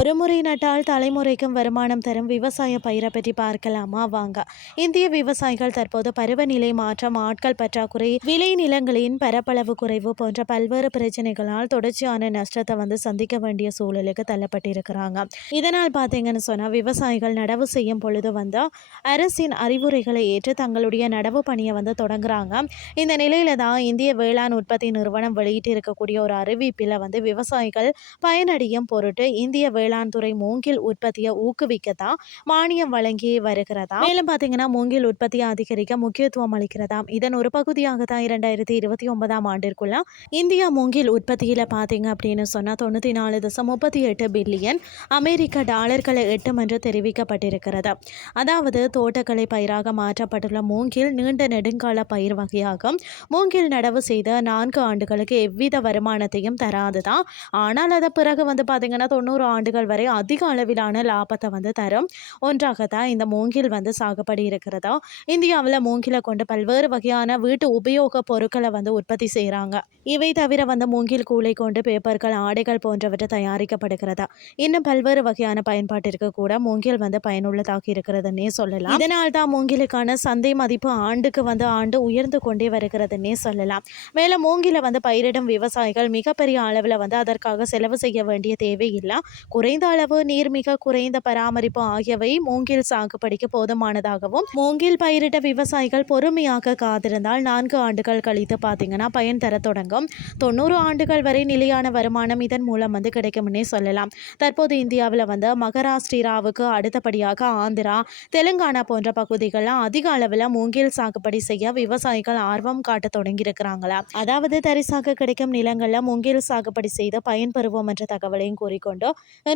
தலைமுறைக்கும் வருமானம் தரும் விவசாய பயிரை பற்றி பார்க்கலாமா? வாங்க. இந்திய விவசாயிகள் தற்போது பருவநிலை மாற்றம் ஆட்கள் பற்றாக்குறை விளை நிலங்களின் பரப்பளவு குறைவு போன்ற பல்வேறு பிரச்சனைகளால் தொடர்ச்சியான நஷ்டத்தை வந்து சந்திக்க வேண்டிய சூழலுக்கு தள்ளப்பட்டிருக்கிறாங்க. இதனால் பார்த்தீங்கன்னு சொன்னால் விவசாயிகள் நடவு செய்யும் பொழுது வந்து அரசின் அறிவுரைகளை ஏற்று தங்களுடைய நடவு பணியை வந்து தொடங்குறாங்க. இந்த நிலையில தான் இந்திய வேளாண் உற்பத்தி நிறுவனம் வெளியிட்டு இருக்கக்கூடிய ஒரு அறிவிப்பில் வந்து விவசாயிகள் பயனடையும் பொருட்டு இந்திய வேளாண் துறை மூங்கில் உற்பத்தியை ஊக்குவிக்கத்தான் மானியம் வழங்கி வருகிறதா? மேலும் பார்த்தீங்கன்னா மூங்கில் உற்பத்தியை அதிகரிக்க முக்கியத்துவம் அளிக்கிறதாம். இதன் ஒரு பகுதியாக தான் இரண்டாயிரத்தி இருபத்தி ஒன்பதாம் ஆண்டிற்குள்ள இந்தியா மூங்கில் உற்பத்தியில் பார்த்தீங்க அப்படின்னு சொன்னால் தொண்ணூற்றி நாலு தசம் முப்பத்தி எட்டு பில்லியன் அமெரிக்க டாலர்களை எட்டும் என்று தெரிவிக்கப்பட்டிருக்கிறது. அதாவது தோட்டக்கலை பயிராக மாற்றப்பட்டுள்ள மூங்கில் நீண்ட நெடுங்கால பயிர் வகையாகும். மூங்கில் நடவு செய்த நான்கு ஆண்டுகளுக்கு எவ்வித வருமானத்தையும் தராதுதான். ஆனால் அதை பிறகு வந்து பார்த்தீங்கன்னா தொண்ணூறு ஆண்டுகள் வரை அதிக அளவிலான லாபத்தை வந்து தரும். ஒன்றாகத்தான் இந்த மூங்கில் வந்து சாகுபடி இருக்கிறதா? இந்தியாவில் மூங்கிலை கொண்டு பல்வேறு வகையான வீட்டு உபயோக பொருட்களை வந்து உற்பத்தி செய்கிறாங்க இவை தவிர வந்து மூங்கில் கூளை கொண்டு பேப்பர்கள் ஆடைகள் போன்றவற்றை தயாரிக்கப்படுகிறதா? இன்னும் பல்வேறு வகையான பயன்பாட்டிற்கு கூட மூங்கில் வந்து பயனுள்ளதாக இருக்கிறதுன்னே சொல்லலாம். இதனால் தான் மூங்கிலுக்கான சந்தை மதிப்பு ஆண்டுக்கு வந்து ஆண்டு உயர்ந்து கொண்டே வருகிறதுன்னே சொல்லலாம். மேலும் மூங்கில வந்து பயிரிடும் விவசாயிகள் மிகப்பெரிய அளவில் வந்து அதற்காக செலவு செய்ய வேண்டிய தேவை இல்லை குறைந்த அளவு நீர் மிக குறைந்த பராமரிப்பு ஆகியவை மூங்கில் சாகுபடிக்கு போதுமானதாகவும் மூங்கில் பயிரிட்ட விவசாயிகள் பொறுமையாக காத்திருந்தால் நான்கு ஆண்டுகள் கழித்து பார்த்தீங்கன்னா பயன் தர தொடங்கும். தொண்ணூறு ஆண்டுகள் வரை நிலையான வருமானம் இதன் மூலம் வந்து கிடைக்கும்னே சொல்லலாம். தற்போது இந்தியாவில் வந்து மகாராஷ்டிராவுக்கு அடுத்தபடியாக ஆந்திரா தெலுங்கானா போன்ற பகுதிகளில் அதிக அளவில் மூங்கில் சாகுபடி செய்ய விவசாயிகள் ஆர்வம் காட்ட தொடங்கியிருக்கிறாங்களா? அதாவது தரிசாக கிடைக்கும் நிலங்களில் மூங்கில் சாகுபடி செய்து பயன்பெறுவோம் என்ற தகவலையும் கூறிக்கொண்டு